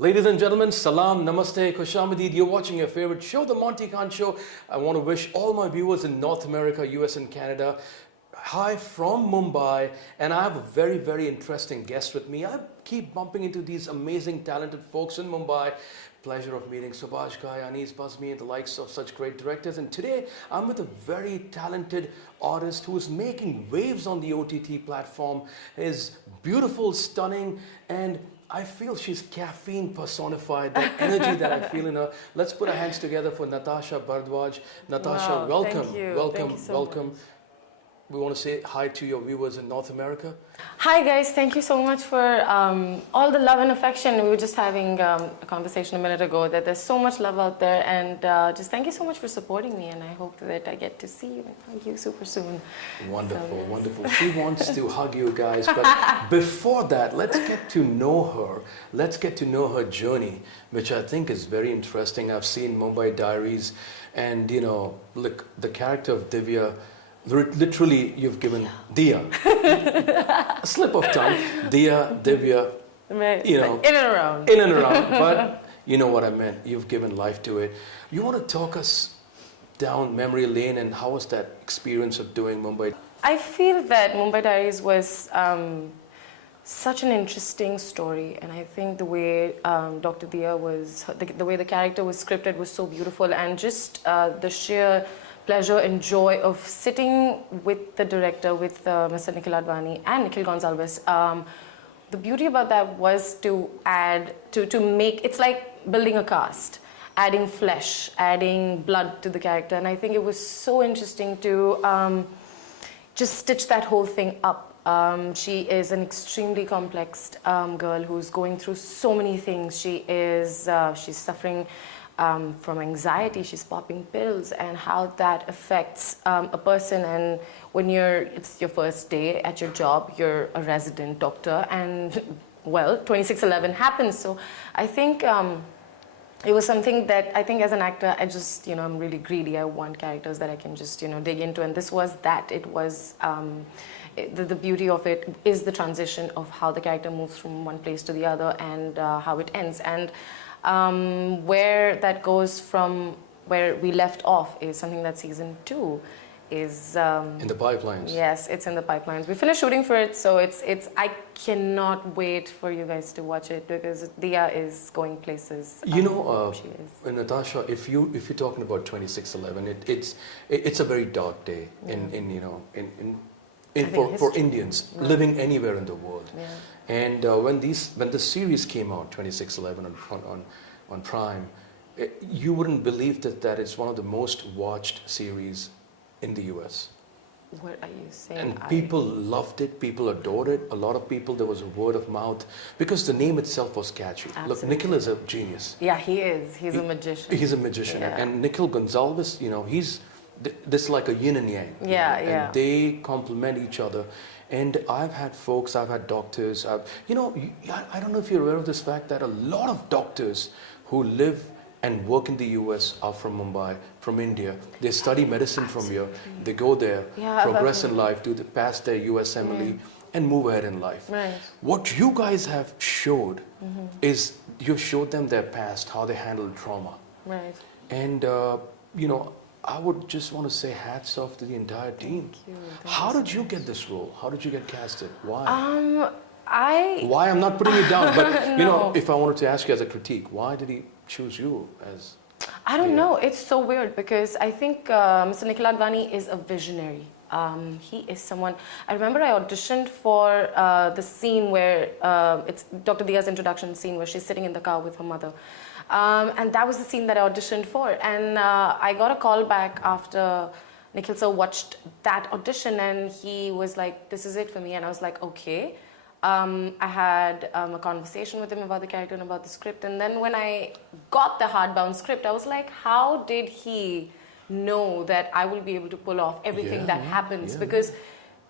Ladies and gentlemen, salam, namaste, khushamdeed. You're watching your favorite show, The Monty Khan Show. I want to wish all my viewers in North America, US and Canada, hi from Mumbai. And I have a very, very interesting guest with me. I keep bumping into these amazing, talented folks in Mumbai. Pleasure of meeting Subhash Ghai, Anis Bazmi, and the likes of such great directors. And today, I'm with a very talented artist who is making waves on the OTT platform. Is beautiful, stunning, and I feel she's caffeine personified, the energy that I feel in her. Let's put our hands together for Natasha Bharadwaj. Natasha, Wow, welcome, thank you. welcome, Thank you so welcome. much. We want to say hi to your viewers in North America. Hi guys, thank you so much for all the love and affection. We were just having a conversation a minute ago that there's so much love out there, and just thank you so much for supporting me, and I hope that I get to see you and hug you super soon. Wonderful, So, yes. wonderful. She wants to hug you guys, but before that, let's get to know her. Let's get to know her journey, which I think is very interesting. I've seen Mumbai Diaries, and you know, look, the character of Divya, literally you've given Diya, a slip of tongue, Diya, Divya, Right. you know, In and around. in and around, but you know what I meant. You've given life to it. You want to talk us down memory lane, and how was that experience of doing Mumbai? I feel that Mumbai Diaries was such an interesting story, and I think the way Dr. Diya was, the way the character was scripted was so beautiful, and just the sheer pleasure and joy of sitting with the director, with Mr. Nikhil Advani and Nikhil Gonsalves. The beauty about that was to add, to make, it's like building a cast, adding flesh, adding blood to the character, and I think it was so interesting to just stitch that whole thing up. She is an extremely complex girl who's going through so many things. She's suffering from anxiety, she's popping pills, and how that affects a person. And when it's your first day at your job, you're a resident doctor, and well, 2611 happens. So I think it was something that I think as an actor, I just, I'm really greedy. I want characters that I can just, dig into, and this was that. It was, the beauty of it is the transition of how the character moves from one place to the other, and how it ends. And where that goes from where we left off is something that season 2 is In the pipelines. yes, it's in the pipelines. We finished shooting for it, so it's I cannot wait for you guys to watch it, because Diya is going places. You know, she is. Natasha, if you're talking about 2611, it's a very dark day for Indians living anywhere in the world. Yeah. And when the series came out, 2611 on Prime, you wouldn't believe that it's one of the most watched series in the US. What are you saying? And people loved it, people adored it. A lot of people, there was a word of mouth, because the name itself was catchy. Absolutely. Look, Nikhil is a genius. Yeah, he is. He's a magician. He's a magician. Yeah. And Nikhil Gonsalves, he's this like a yin and yang. Yeah, and yeah. they complement each other. And I've had folks, I've had doctors, I don't know if you're aware of this fact that a lot of doctors who live and work in the US are from Mumbai, from India. They study medicine from here. They go there, Yeah, progress in absolutely. life, pass their USMLE, and move ahead in life. Right. What you guys have showed is you showed them their past, how they handled trauma. Right. And, I would just want to say hats off to the entire team. Thank you. How did you get this role? How did you get casted? Why? Why I'm not putting you down, but No. if I wanted to ask you as a critique, why did he choose you as? I don't Yeah. know. It's so weird, because I think Mr. Nikhil Advani is a visionary. He is someone. I remember I auditioned for the scene where it's Dr. Diya's introduction scene where she's sitting in the car with her mother. And that was the scene that I auditioned for. And I got a call back after Nikhil sir watched that audition, and he was like, "This is it for me." And I was like, "Okay." I had a conversation with him about the character and about the script. And then when I got the hardbound script, I was like, how did he know that I will be able to pull off everything that happens? Because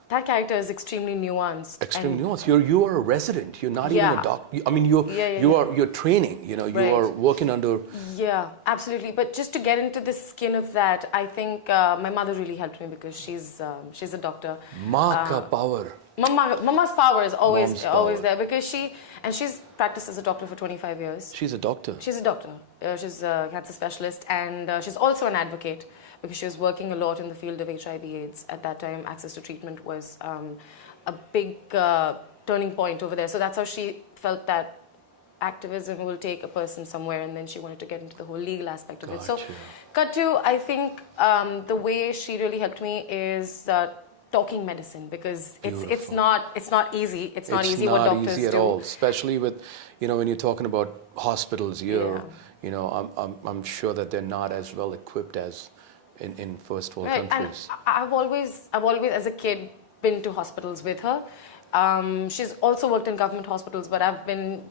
that character is extremely nuanced. Extremely nuanced. You are a resident. You're not even Yeah. a doctor. I mean, you're training. You Right. are working under. Yeah, absolutely. But just to get into the skin of that, I think my mother really helped me, because she's a doctor. Maa ka power. Mama's power is always Mom's always power. there because she's practiced as a doctor for 25 years. She's a doctor. She's a doctor. She's a cancer specialist, and she's also an advocate because she was working a lot in the field of HIV/AIDS. At that time, access to treatment was a big turning point over there. So that's how she felt that activism will take a person somewhere, and then she wanted to get into the whole legal aspect of it. So, Gotcha. cut to, I think the way she really helped me is talking medicine, because it's Beautiful. not easy. It's not easy not what doctors easy at do. all, especially with, when you're talking about hospitals here. Yeah. I'm sure that they're not as well equipped as in first world Right, and countries. I've always, as a kid, been to hospitals with her. She's also worked in government hospitals, but I've been,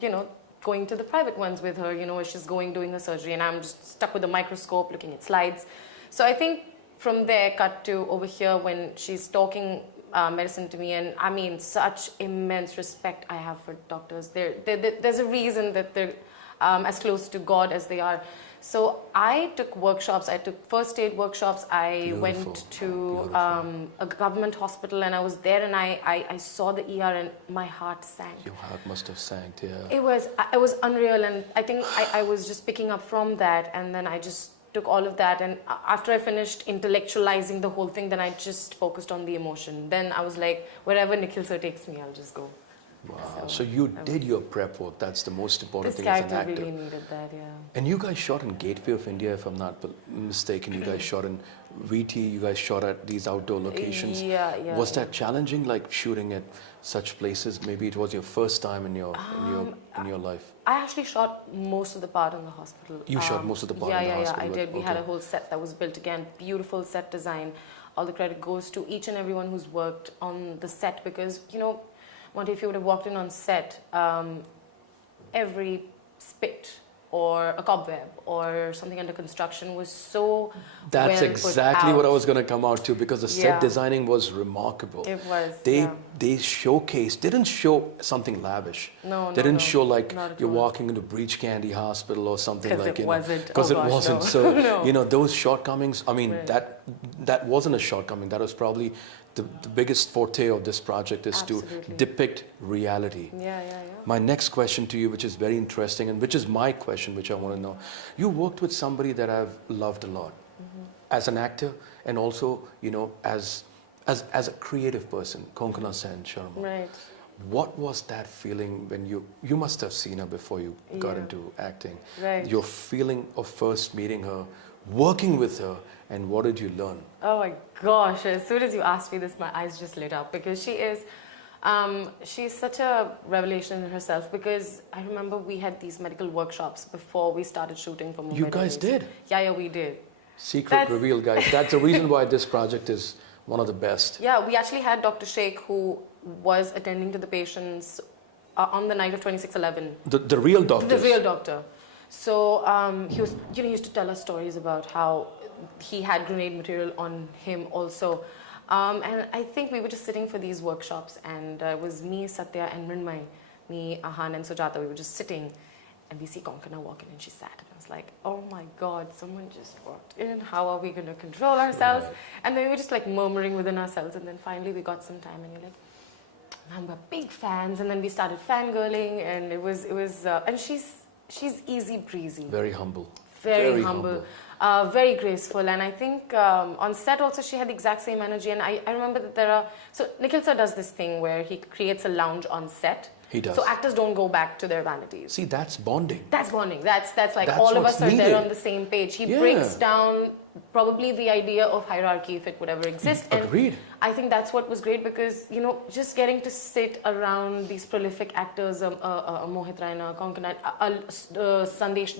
going to the private ones with her, she's doing her surgery, and I'm just stuck with a microscope looking at slides. So I think from there, cut to over here when she's talking medicine to me, and I mean, such immense respect I have for doctors. There's a reason that they're as close to God as they are. So I took workshops. I took first aid workshops. I Beautiful. went to a government hospital, and I was there, and I saw the ER, and my heart sank. Your heart must have sank, yeah. It was unreal, and I think I was just picking up from that, and then I just took all of that, and after I finished intellectualizing the whole thing, then I just focused on the emotion. Then I was like, wherever Nikhil sir takes me, I'll just go. Wow. So you did your prep work. That's the most important This thing as an character actor. really needed that, yeah. And you guys shot in Gateway of India, if I'm not mistaken. You guys shot in VT. You guys shot at these outdoor locations. Yeah. Was that challenging, like shooting at such places? Maybe it was your first time in your life. I actually shot most of the part in the hospital. You shot most of the part in the hospital. Yeah, I did. We had okay. a whole set that was built again. Beautiful set design. All the credit goes to each and everyone who's worked on the set, because, Monty, if you would have walked in on set, every spit or a cobweb or something under construction was so That's well exactly put what I out. was going to come out to, because the set Yeah. designing was remarkable. It was, They yeah. they showcased, didn't show something lavish. No, They didn't no, show like not at you're all. walking into Breach Candy Hospital or something 'Cause like it wasn't. because Oh it gosh, wasn't. no. So No. those shortcomings. I mean, Right. that wasn't a shortcoming. That was probably the biggest forte of this project is to Absolutely. depict reality. Yeah. My next question to you, which is very interesting, and which is my question, which I want to know. You worked with somebody that I've loved a lot, as an actor, and also, as a creative person, Konkana Sen Sharma. Right. What was that feeling when you must have seen her before you got Yeah. into acting? Right. Your feeling of first meeting her, working with her, and what did you learn? Oh my gosh, as soon as you asked me this, my eyes just lit up, because she's such a revelation in herself, because I remember we had these medical workshops before we started shooting for Mumbai You guys Diaries. did? Yeah, we did. Secret That's- reveal, guys. That's the reason why this project is one of the best. Yeah, we actually had Dr. Sheikh, who was attending to the patients on the night of 26/11. The real doctor. The real doctor. So he was, he used to tell us stories about how he had grenade material on him also. And I think we were just sitting for these workshops, and it was me, Satya, and Mrinmay, me, Ahan, and Sujata. We were just sitting, and we see Konkana walk in, and she sat. And I was like, oh my God, someone just walked in. How are we going to control ourselves? Right. And then we were just like murmuring within ourselves, and then finally we got some time, and you're like, man, we're big fans. And then we started fangirling, and it was, and she's easy breezy. Very humble. Very humble. Very graceful, and I think on set also she had the exact same energy. And I remember that so Nikhil sir does this thing where he creates a lounge on set. He does. So actors don't go back to their vanities. See, that's bonding. That's bonding. That's like That's all of what's us are needed. there on the same page. He Yeah. breaks down probably the idea of hierarchy, if it would ever exist. And Agreed. I think that's what was great, because just getting to sit around these prolific actors, Mohit Raina, Konkana, Sandesh.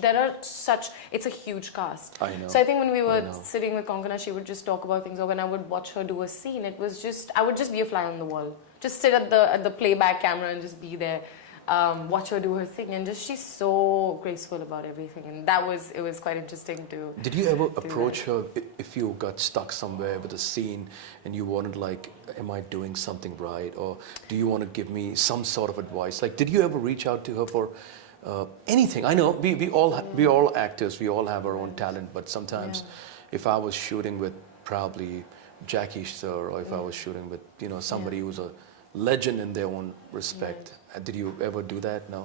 It's a huge cast. I know. So I think when we were know. sitting with Konkana, she would just talk about things, or when I would watch her do a scene, I would just be a fly on the wall. Just sit at the playback camera and just be there. Watch her do her thing, and she's so graceful about everything, and it was quite interesting to. Did you ever approach her if you got stuck somewhere with a scene and you wanted, like, am I doing something right, or do you want to give me some sort of advice? Like, did you ever reach out to her for anything? I know we all actors, we all have our own talent, but sometimes if I was shooting with probably Jackie sir, or if I was shooting with somebody who's a legend in their own respect. Did you ever do that? No?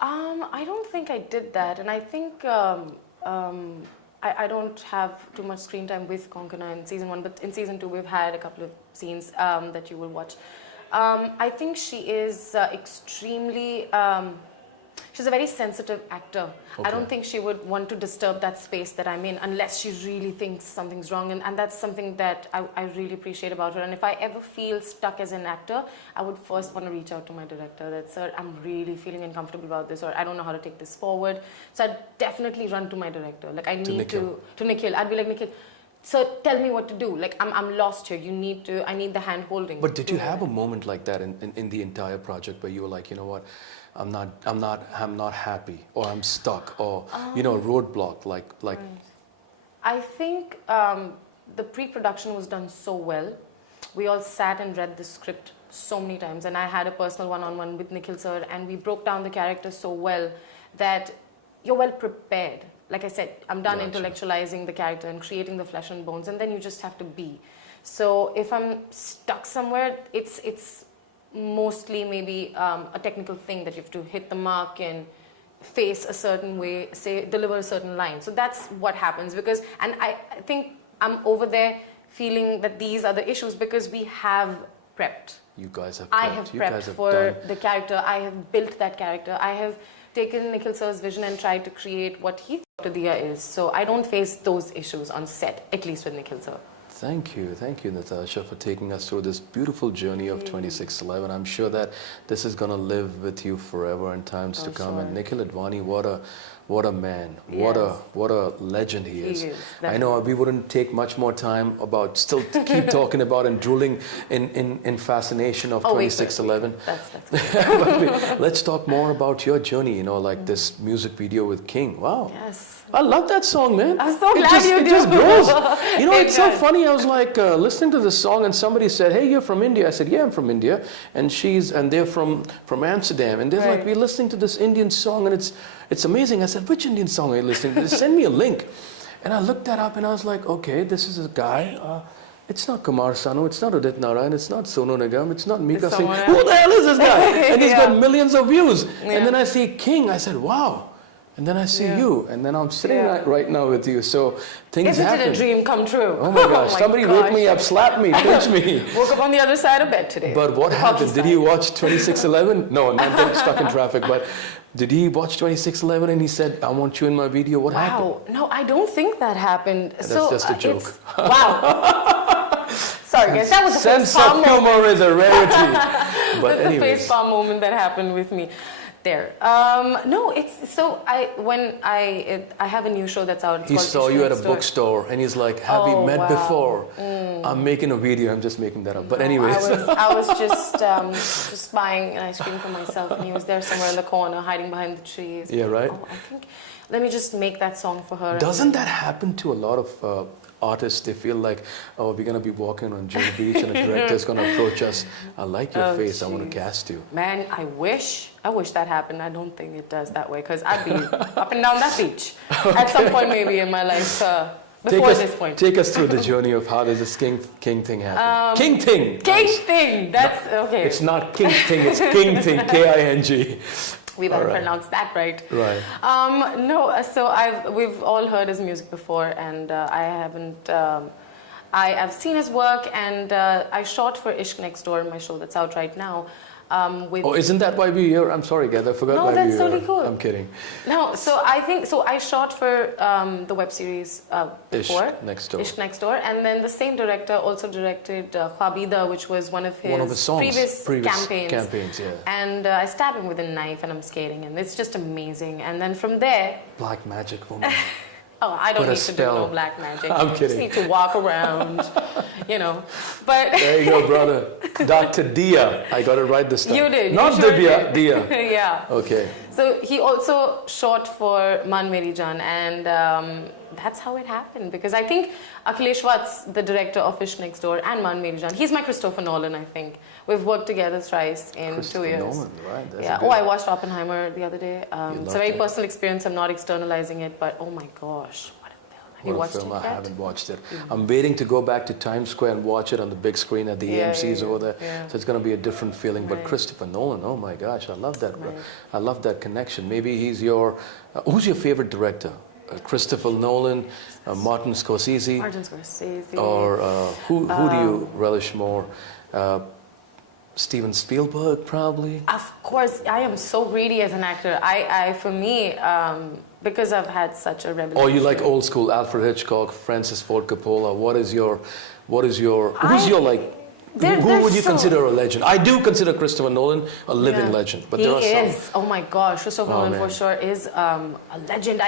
I don't think I did that, and I think I don't have too much screen time with Konkona in season 1, but in season 2 we've had a couple of scenes that you will watch. I think she is extremely. She's a very sensitive actor. Okay. I don't think she would want to disturb that space that I'm in unless she really thinks something's wrong. And that's something that I really appreciate about her. And if I ever feel stuck as an actor, I would first want to reach out to my director that, sir, I'm really feeling uncomfortable about this, or I don't know how to take this forward. So I'd definitely run to my director. Like, I need to Nikhil. I'd be like, Nikhil, so tell me what to do. Like, I'm lost here. I need the hand holding. But did you have a moment like that in the entire project where you were like, you know what, I'm not happy, or I'm stuck, or roadblock, like. Right. I think the pre-production was done so well. We all sat and read the script so many times, and I had a personal one-on-one with Nikhil sir, and we broke down the character so well that you're well prepared. Like I said, I'm done intellectualizing the character and creating the flesh and bones, and then you just have to be. So if I'm stuck somewhere, it's mostly maybe a technical thing that you have to hit the mark and face a certain way, deliver a certain line. So that's what happens, and I think I'm over there feeling that these are the issues because we have prepped. You guys have prepped. I have prepped for the character. I have built that character. I have taken Nikhil sir's vision and tried to create what he thought Diya is. So I don't face those issues on set, at least with Nikhil sir. Thank you, Natasha, for taking us through this beautiful journey of 2611. I'm sure that this is going to live with you forever in times to come. Sure. And Nikhil Advani, what a man, what a legend he is. I know we wouldn't take much more time about still to keep talking about and drooling in fascination of 2611. That's let's talk more about your journey. Like this music video with King. Wow. Yes. I love that song, man. I'm so glad you do. It just grows. It's so funny. I was like listening to this song, and somebody said, "Hey, you're from India." I said, "Yeah, I'm from India," and they're from Amsterdam, and they're like, "We're listening to this Indian song, and it's amazing." I said, "Which Indian song are you listening to?" They send me a link, and I looked that up, and I was like, "Okay, this is a guy." It's not Kumar Sanu, it's not Udit Narayan, it's not Sonu Nigam, it's not Mika Singh. Who the hell is this guy? And he's got millions of views. And then I see King, I said, wow. And then I see you, and then I'm sitting right now with you. So things happen. Isn't it a dream come true? Oh my gosh, somebody woke me up, slapped me, pinched me. Woke up on the other side of bed today. But what happened? Did he watch 2611? No, not getting stuck in traffic, but did he watch 2611 and he said, I want you in my video? What happened? No, I don't think that happened. That's just a joke. Wow. Sorry guys, that was a sense of humor is a rarity. But that's a face palm moment that happened with me. There. No, it's so I have a new show that's out. He saw you at a bookstore and he's like, have we met before? I'm making a video. I'm just making that up. But anyways. I was just buying an ice cream for myself, and he was there somewhere in the corner hiding behind the trees. Yeah, right. I think, let me just make that song for her. Doesn't that happen to a lot of artists? They feel like, oh, we're going to be walking on June Beach and a director's going to approach us. I like your face. I want to cast you. Man, I wish that happened. I don't think it does that way, because I'd be up and down that beach at some point maybe in my life before this point. Take us through the journey of how does this King thing happen. King thing. King thing. That's okay. It's not King thing. It's King thing. K-I-N-G. We better pronounce that right. Right. No, so we've all heard his music before, and I haven't. I've seen his work, and I shot for Ishq Next Door, my show that's out right now. Isn't that why we're here? I'm sorry, guys. I forgot why we're here. No, that's totally cool. I'm kidding. No, so I shot for the web series before. Ishq Next Door. Ishq Next Door. And then the same director also directed Khwabida, which was one of his songs, previous campaigns. Yeah. And I stab him with a knife and I'm skating, and it's just amazing. And then from there... Black magic woman. Oh, I don't need to do no black magic. I'm kidding. Just need to walk around, But there you go, brother. Dr. Dia. I got it right this time. You did. Not Divya, Dia. Yeah. Okay. So he also shot for Man Meri Jaan, and that's how it happened. Because I think Akhilesh Watts, the director of Ishq Next Door and Man Meri Jaan, he's my Christopher Nolan, I think. We've worked together thrice in 2 years. Nolan, right? That's I watched Oppenheimer the other day. It's a very personal experience. I'm not externalizing it, but oh my gosh, what a film. I You What a watched film. it I yet? haven't watched it. I'm waiting to go back to Times Square and watch it on the big screen at the AMC's over there. Yeah. So it's going to be a different feeling. But Right. Christopher Nolan, oh my gosh, I love that. Right. I love that connection. Maybe he's your... who's your favorite director? Christopher Nolan, Martin Scorsese? Martin Scorsese. Or who do you relish more? Steven Spielberg, probably? Of course, I am so greedy as an actor. For me, because I've had such a revelation. Or you like old school Alfred Hitchcock, Francis Ford Coppola? Who's your like? Who would you consider a legend? I do consider Christopher Nolan a living legend, but he there are some. is. Oh my gosh, Christopher Nolan man. for sure is a legend.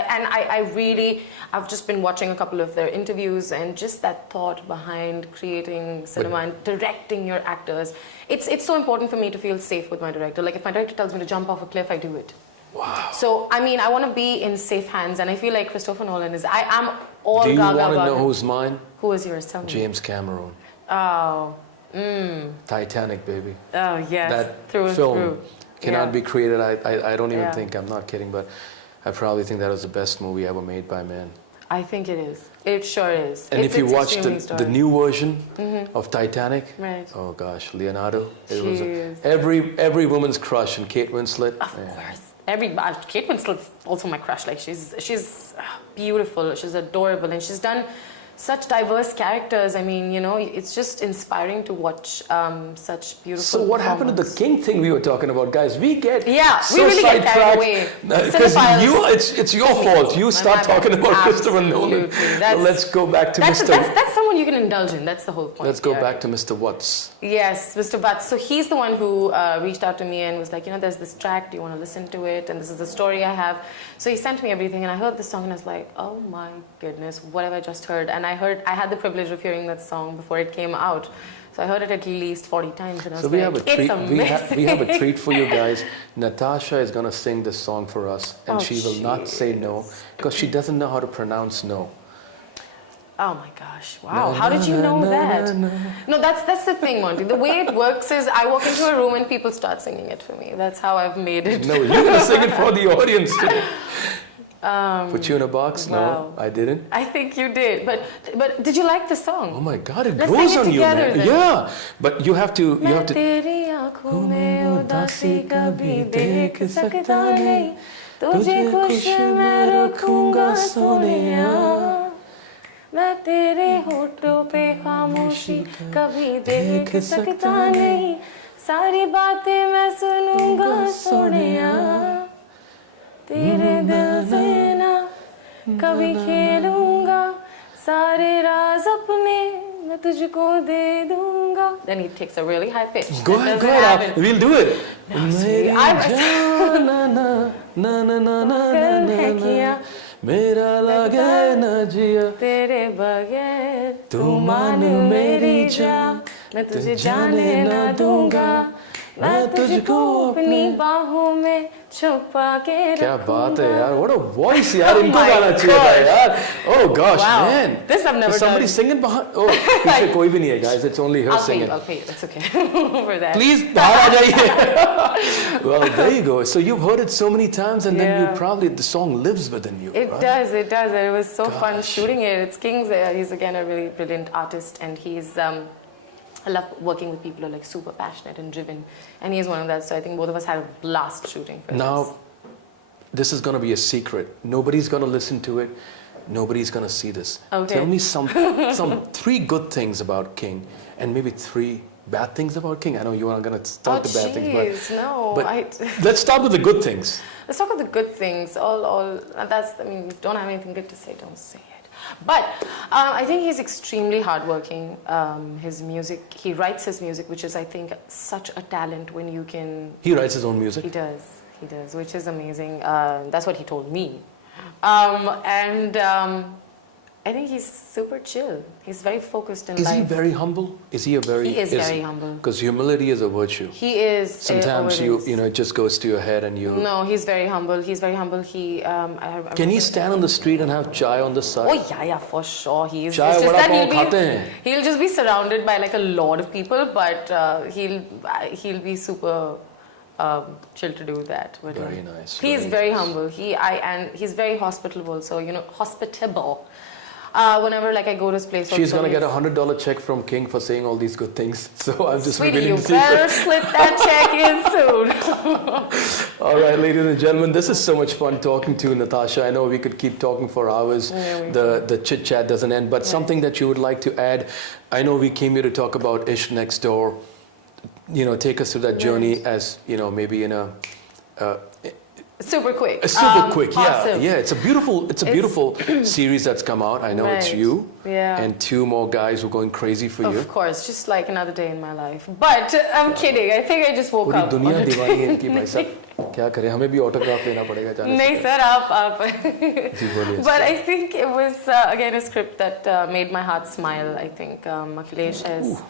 I've just been watching a couple of their interviews, and just that thought behind creating cinema and directing your actors. It's so important for me to feel safe with my director. Like if my director tells me to jump off a cliff, I do it. Wow. So I mean, I want to be in safe hands, and I feel like Christopher Nolan is. I am all Do you gaga want to about know him. who's mine? Who is yours? Tell me. James Cameron. Oh. Titanic, baby. Oh yes. That through and film through. cannot Yeah. be created. I don't even Yeah. think, I'm not kidding, but I probably think that was the best movie ever made by man. I think it is. It sure is. And if you watch extremely the historic. new version of Titanic, Right. oh gosh, Leonardo, it was Jeez. every woman's crush, and Kate Winslet. Of course. Kate Winslet's also my crush. Like she's beautiful. She's adorable, and she's done such diverse characters. I mean, you know, it's just inspiring to watch such beautiful. So what happened to the performance. King thing we were talking about, guys? We get We so really get carried sidetracked away. because Cinephiles. it's your fault. You start talking about Christopher Nolan. Absolutely. So let's go back to That's Mr. that's someone you can indulge in. That's the whole point. Let's go yeah. back to Mr. Watts. Yes, Mr. Butts. So he's the one who reached out to me and was like, you know, there's this track. Do you want to listen to it? And this is the story I have. So he sent me everything, and I heard the song, and I was like, oh my goodness, what have I just heard? And I had the privilege of hearing that song before it came out. So I heard it at least 40 times, and I was So we like, have a it's treat. amazing. We have a treat for you guys. Natasha is gonna sing this song for us, and Oh, she will not say no because she doesn't know how to pronounce no. Oh my gosh! Wow, how did you know that? No, that's the thing, Monty. The way it works is I walk into a room and people start singing it for me. That's how I've made it. No, you're gonna sing it for the audience today. Put you in a box? wow. No, I didn't. I think you did, but did you like the song? Oh my God, it Let's grows sing it on you, together man. then. Yeah, but you have to. मैं तेरी आँखों में उदासी कभी देख सकता नहीं तुझे खुश मैं रखूंगा सोनिया मैं तेरे होठों पे खामोशी कभी देख सकता नहीं सारी बातें मैं सुनूंगा सोनिया तेरे दिल से ना कभी खेलूंगा सारे राज अपने मैं तुझको दे दूंगा. Then he takes a really high pitch. Go ahead, go ahead. We'll do it. sweetie, मेरा लगे न जिया तेरे बगैर तू मान मेरी जान मैं तुझे जाने ना दूंगा मैं तुझको अपनी बाहों में छुपा के क्या रखूंगा. बात है यार, what a voice यार, Oh इनको my गाना चाहिए था gosh. यार. Oh gosh, Wow. man. This I've never There's somebody done. singing behind. Oh, पीछे कोई भी नहीं है guys, it's only her I'll pay singing. you, I'll pay you. It's okay for that. Please बाहर आ जाइए. Well, there you go. So you've heard it so many times, and then you Yeah. probably the song lives within you. It right? does, it does. It was so fun Gosh. shooting it. It's King's. He's again a really brilliant artist, and he's. I love working with people who are like super passionate and driven, and he's one of that. So I think both of us had a blast shooting for Now, this. this is going to be a secret. Nobody's going to listen to it. Nobody's going to see this. Okay. Tell me some 3 good things about King, and maybe 3 bad things about King. I know you aren't going to start the bad things, jeez, no. but let's start with the good things. Let's talk about the good things. All that's. I mean, if you don't have anything good to say, don't say it. But I think he's extremely hardworking. His music, he writes his music, which is, I think, such a talent when you can. He writes his own music. He does, which is amazing. That's what he told me. I think he's super chill. He's very focused in Is life. he very humble? Is he a very? He is very humble. Because humility is a virtue. He is. Sometimes it just goes to your head and you. No, he's very humble. He's very humble. He. Can he stand on the street and have chai on the side? Oh yeah, for sure. He's. Chai It's just vada that pav khate hain. he'll just be surrounded by like a lot of people, but he'll be super chill to do that. But, Very nice. He's very very nice. humble. And he's very hospitable. So hospitable. whenever like I go to his place. She's also, gonna get $100 check from King for saying all these good things. So I'm just Sweetie, revealing you the secret. better slip that check in soon. All right, ladies and gentlemen, this is so much fun talking to Natasha. I know we could keep talking for hours. Yeah, The chit chat doesn't end. But something that you would like to add? I know we came here to talk about Ishq Next Door. You know, take us through that journey as maybe in a. Super quick. Super quick, yeah, awesome. yeah. It's a beautiful series that's come out. I know it's you, and 2 more guys who are going crazy for you. Of course, just like another day in my life. But I'm kidding. I think I just woke पूरी up. दुनिया दीवानी है इनकी भाई साहब क्या करें हमें भी ऑटोग्राफ लेना पड़ेगा जाने नहीं से sir, up. जी बोलिए But I think it was again a script that made my heart smile. I think Akhilesh has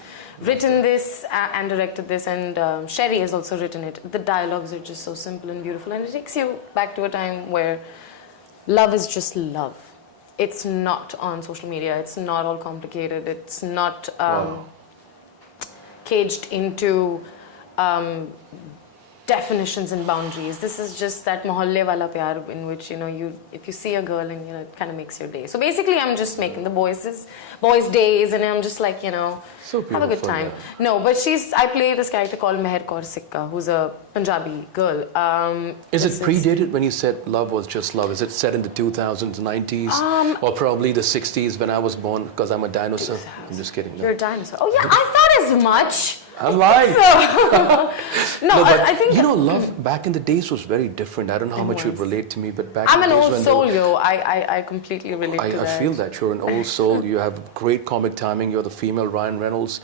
written this and directed this, and Sherry has also written it. The dialogues are just so simple and beautiful, and it takes you back to a time where love is just love. It's not on social media. It's not all complicated. It's not caged into definitions and boundaries. This is just that mohalle wala pyar in which if you see a girl and it kind of makes your day. So basically I'm just making the boys' days, and I'm just like so have a good time. Yeah. No, but I play this character called Meher Kaur Sikka, who's a Punjabi girl. Is it predated when you said love was just love? Is it set in the 2000s, 90s, or probably the 60s when I was born? Because I'm a dinosaur. I'm just kidding. No. You're a dinosaur. Oh yeah, I thought as much. I'm lying. No, but I think love back in the days was very different. I don't know how much you relate to me, but back I'm in the an days old soul, yo. I completely relate to that. I feel that you're an old soul. You have great comic timing. You're the female Ryan Reynolds.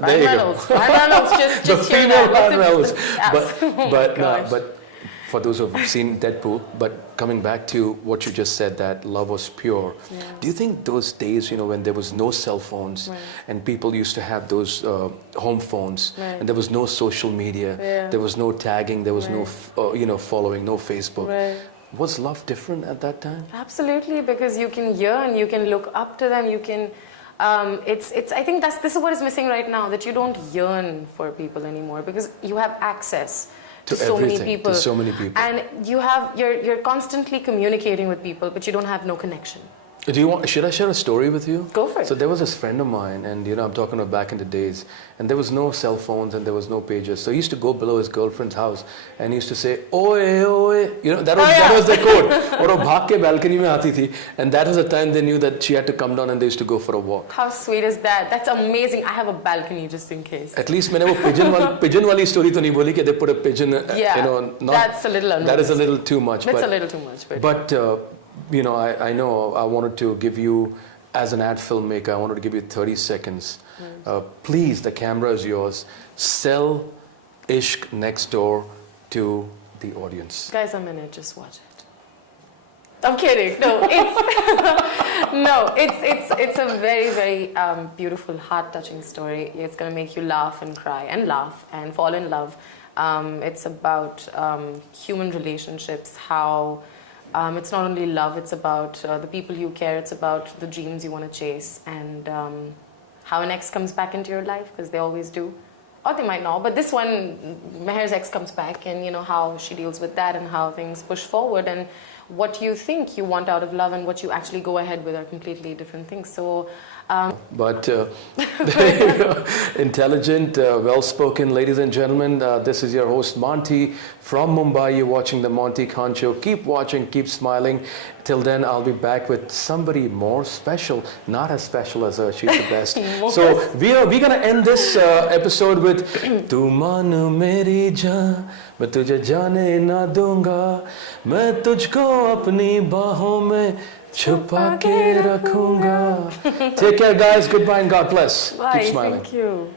Ryan Reynolds, just the female Ryan Reynolds. Yes. But for those who have seen Deadpool, but coming back to what you just said, that love was pure. Yeah. Do you think those days, when there was no cell phones and people used to have those home phones and there was no social media, there was no tagging, there was no, following, no Facebook. Was love different at that time? Absolutely, because you can yearn, you can look up to them, you can. I think this is what is missing right now, that you don't yearn for people anymore because you have access to so many people. To so many people. And you're constantly communicating with people, but you don't have no connection. Should I share a story with you? Go for it. So there was this friend of mine, and I'm talking about back in the days, and there was no cell phones and there was no pages. So he used to go below his girlfriend's house and he used to say, "Oye, oye," that was the code. Or वो भाग के balcony में आती थी, and that was the time they knew that she had to come down and they used to go for a walk. How sweet is that? That's amazing. I have a balcony just in case. At least मैंने वो pigeon वाली story तो नहीं बोली कि they put a pigeon. That's a little unrealistic. That is a little too much. That's a little too much. But I know I wanted to give you, as an ad filmmaker, I wanted to give you 30 seconds. Please, the camera is yours. Sell Ishq Next Door to the audience. Guys, I'm in it. Just watch it. I'm kidding. No, it's a very, very beautiful, heart-touching story. It's going to make you laugh and cry and laugh and fall in love. It's about human relationships, how it's not only love, it's about the people you care, it's about the dreams you want to chase, and how an ex comes back into your life, because they always do. Or they might not, but this one, Meher's ex comes back, and how she deals with that and how things push forward, and what you think you want out of love and what you actually go ahead with are completely different things. So. But there you go. Intelligent, well-spoken, ladies and gentlemen. This is your host Monty from Mumbai. You're watching the Monty Khan Show. Keep watching, keep smiling. Till then, I'll be back with somebody more special, not as special as her. She's the best. So we're gonna end this episode with "Tu maan meri jaan, main tujhe jaane na dunga, main tujhko apni baahon mein छुपा के रखूंगा." Take care, guys. Goodbye and God bless. Bye. Keep smiling. Thank you.